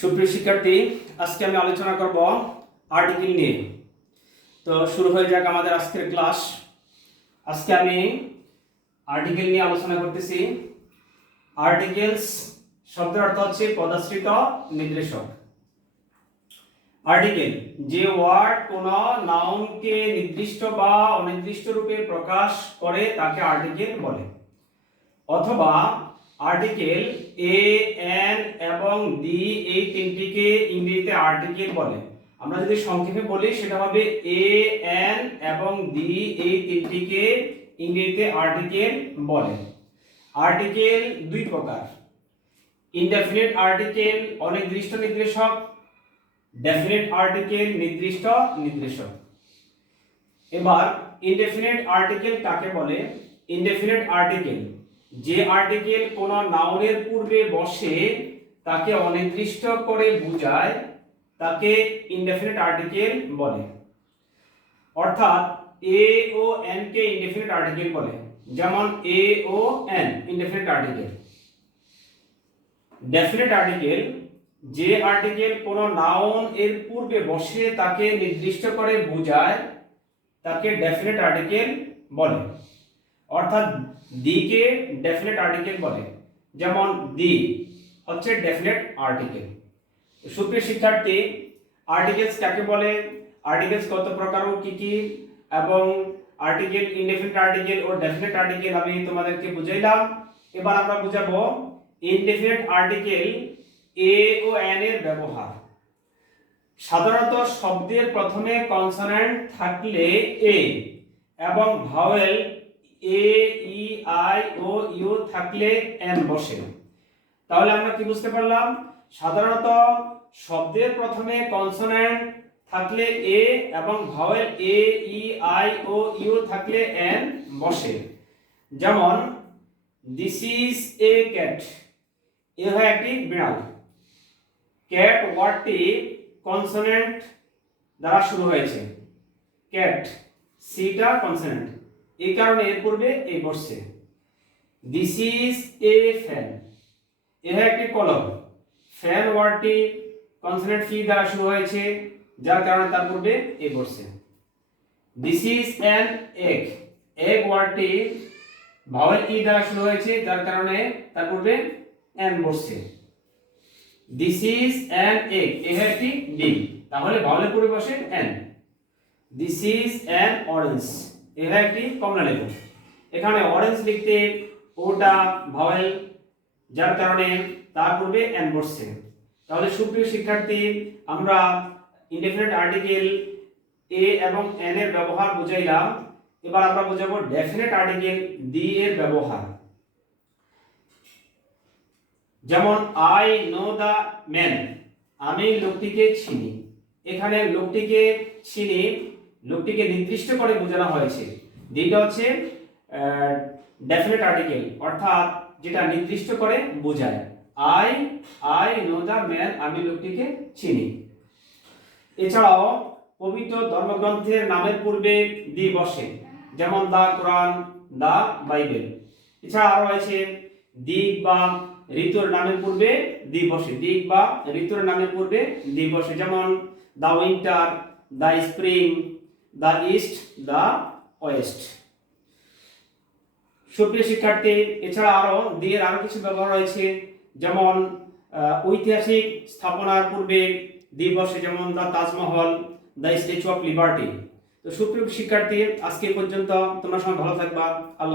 সুপ্রিয় শিক্ষার্থী, আজকে আমি আলোচনা করব আর্টিকেল নিয়ে। তো শুরু হয়ে যাক আমাদের আজকের ক্লাস আজকে আমি আর্টিকেল নিয়ে আলোচনা করতেছি। আর্টিকেলস শব্দের অর্থ হচ্ছে পদাশ্রিত নির্দেশক। আর্টিকেল যে ওয়ার্ড কোন নাউনকে নির্দিষ্ট বা অনির্দিষ্ট রূপে প্রকাশ করে তাকে আর্টিকেল বলে। অথবা আর্টিকেল এ, এন এবং ডি এই তিনটিকে ইংরেজিতে আর্টিকেল বলে। আমরা যদি সংক্ষেপে বলি, সেটা হবে এ, এন এবং ডি এই তিনটিকে ইংরেজিতে আর্টিকেল বলে। আর্টিকেল দুই প্রকার। ইনডেফিনিট আর্টিকেল অনির্দিষ্ট নির্দেশক, ডেফিনিট আর্টিকেল নির্দিষ্ট নির্দেশক। এবার ইনডেফিনিট আর্টিকেল কাকে বলে? ইনডেফিনিট আর্টিকেল যে আর্টিকেল কোন নাউনের পূর্বে বসে, তাকে অনির্দিষ্ট করে বোঝায়, তাকে ইনডেফিনিট আর্টিকেল বলে। অর্থাৎ এ ও এন কে ইনডেফিনিট আর্টিকেল বলে। যেমন a O an indefinite article definite article যে আর্টিকেল কোন নাউন এর পূর্বে বসে, তাকে নির্দিষ্ট করে বোঝায়, তাকে ডেফিনিট আর্টিকেল বলে। অর্থাৎ দিকে ডেফিনেট আর্টিকেল বলে। যেমন দি হচ্ছে ডেফিনেট আর্টিকেল সুপ্রিয় শিক্ষার্থী আর্টিকেলস কাকে বলে? আর্টিকেলস কত প্রকার ও কি কি? এবং আর্টিকেল ইনডেফিনিট আর্টিকেল ও ডেফিনেট আর্টিকেল আমি তোমাদেরকে বুঝাইলাম। এবার আমরা বুঝাবো ইনডেফিনিট আর্টিকেল এ ও এন এর ব্যবহার। সাধারণত শব্দের প্রথমে কনসোনেন্ট থাকলে এ এবং vowel A E I O U থাকলে এন বসে। তাহলে আমরা কি বুঝতে পারলাম? সাধারণত শব্দের প্রথমে কনসোনেন্ট থাকলে এ এবং vowel A E I O U থাকলে এন বসে। যেমন দিস ইজ এ ক্যাট এ হয় একটি বিড়াল। ক্যাট ওয়ার্ডটি কনসোনেন্ট দ্বারা শুরু হয়েছে। ক্যাট সিটা কনসোনেন্ট এই কারণে এর পূর্বে এই বসছে দিস ইজ এ ফ্যান এ একটি কলম। ফ্যান ওয়ার্ডটি কনসোনেন্ট ফি দ্বারা শুরু হয়েছে, যার কারণে তার পূর্বে এই বসছে this is an egg egg ওয়ার্ডটি vowel E দ্বারা শুরু হয়েছে, যার কারণে তার পূর্বে এন বসছে দিস ইজ অ্যান এগ এ একটি ডিম। তাহলে ভাওয়েলের পূর্বে বসে an this is an orange এটা একটি কমলা লেবু। এখানে অরেঞ্জ লিখতে ওটা ভাওয়েল যার কারণে তার পূর্বে এন বসছে তাহলে সুপ্রিয় শিক্ষার্থী, আমরা ইনডেফিনিট আর্টিকেল এ এবং এন এর ব্যবহার বুঝাইলাম। এবার আমরা বুঝাবো ডেফিনেট আর্টিকেল ডি এর ব্যবহার। যেমন আই নো দা ম্যান আমি লোকটিকে চিনি। এখানে লোকটিকে চিনি লোকটিকে নির্দিষ্ট করে বোঝানো হয়েছে। দ্বিতীয় হচ্ছে ডেফিনেট আর্টিকেল অর্থাৎ যেটা নির্দিষ্ট করে বোঝায়। I I know the man আমি লোকটিকে চিনি। এছাড়াও, পবিত্র ধর্মগ্রন্থের নামের পূর্বে দি বসে, যেমন দা কোরআন দা বাইবেল এছাড়া আরও রয়েছে, দিক বা ঋতুর নামের পূর্বে দি বসে, দিক বা ঋতুর নামের পূর্বে দি বসে, যেমন the winter the spring the east the west সুপ্রিয় শিক্ষার্থী, এছাড়া আরও দিয়ের আরও কিছু ব্যবহার রয়েছে। যেমন ঐতিহাসিক স্থাপনার পূর্বে দিবসে যেমন the Taj Mahal the Statue of Liberty তো সুপ্রিয় শিক্ষার্থী, আজকে পর্যন্ত তোমরা সবাই ভালো থাকবা। আল্লাহ